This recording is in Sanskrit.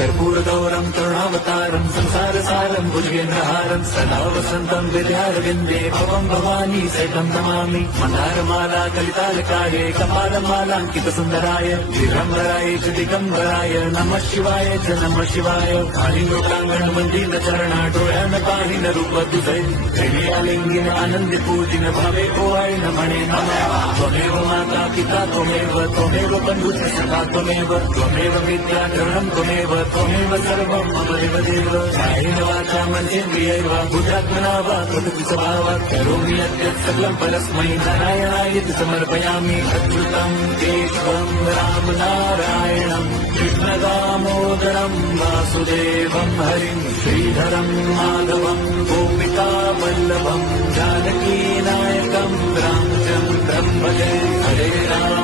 कर्पूरगौरं करुणावतारं संसारसारं भुजगेन्द्रहारं सदा वसन्तं विद्यारविन्दे भवं भवानी सहितं नमामि। मन्दारमाला कलितालकाये कपालमालाङ्कितसुन्दराय दिगम्बराय च दिगम्बराय नमः शिवाय च नमः शिवाय। कालिङ्गोटाङ्गण मन्दिरचरण डोळ्यान पाहिन रूप तुझे त्रिलिंगिन आनंद पूजिन भावे ओवाय नमणे नमः। त्वमेव माता पिता त्वमेव बन्धुश्च सखा त्वमेव विद्याधरणं त्वमेव सर्वं मम देवदेव। कायेन वाचा मनसेन्द्रियैर् वा बुद्ध्यात्मना वा प्रकृति स्वभावात् करोमि यद्यत् सकलं परस्मै नारायणायेति समर्पयामि। अच्युतं केशवं रामनारायणं कृष्णदामोदरं वासुदेवं हरिं श्रीधरं माधवं गोपिकावल्लभं जानकीनायकं रामचन्द्रं भजे। हरे राम